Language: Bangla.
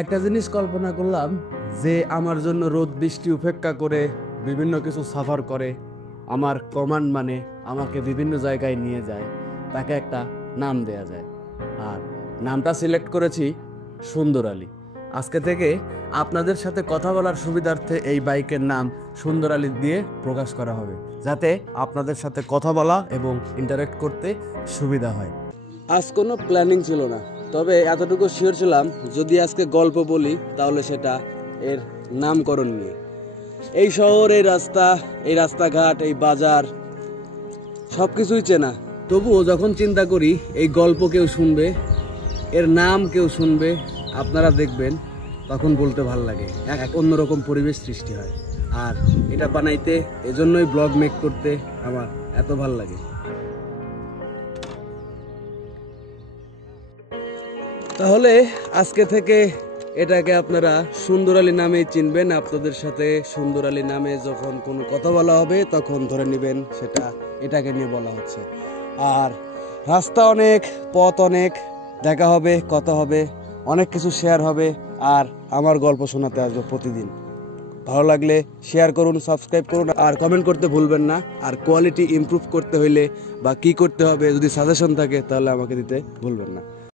একটা জিনিস কল্পনা করলাম যে আমার জন্য রোদ বৃষ্টি উপেক্ষা করে বিভিন্ন কিছু সাফার করে, আমার কমান্ড মানে আমাকে বিভিন্ন জায়গায় নিয়ে যায়, তাকে একটা নাম দেয়া যায়। আর নামটা সিলেক্ট করেছি সুন্দর আলী। আজকে থেকে আপনাদের সাথে কথা বলার সুবিধার্থে এই বাইকের নাম সুন্দর আলী দিয়ে প্রকাশ করা হবে, যাতে আপনাদের সাথে কথা বলা এবং ইন্টারেক্ট করতে সুবিধা হয়। আজ কোনো প্ল্যানিং ছিল না, তবে এতটুকু শিওর ছিলাম যদি আজকে গল্প বলি তাহলে সেটা এর নামকরণ নিয়ে। এই শহর, এই রাস্তা, এই রাস্তাঘাট, এই বাজার সব কিছুই চেনা, তবুও যখন চিন্তা করি এই গল্প কেউ শুনবে, এর নাম কেউ শুনবে, আপনারা দেখবেন, তখন বলতে ভাল লাগে, এক অন্যরকম পরিবেশ সৃষ্টি হয়। আর এটা বানাইতে, এজন্যই ব্লগ মেক করতে আমার এত ভাল লাগে। তাহলে আজকে থেকে এটাকে আপনারা সুন্দর আলী নামেই চিনবেন। আপনাদের সাথে সুন্দর আলী নামে যখন কোনো কথা বলা হবে তখন ধরে নেবেন সেটা এটাকে নিয়ে বলা হচ্ছে। আর রাস্তা অনেক, পথ অনেক, দেখা হবে, কথা হবে, অনেক কিছু শেয়ার হবে। আর আমার গল্প শোনাতে আসবো প্রতিদিন। ভালো লাগলে শেয়ার করুন, সাবস্ক্রাইব করুন, আর কমেন্ট করতে ভুলবেন না। আর কোয়ালিটি ইমপ্রুভ করতে হইলে বা কি করতে হবে, যদি সাজেশন থাকে তাহলে আমাকে দিতে ভুলবেন না।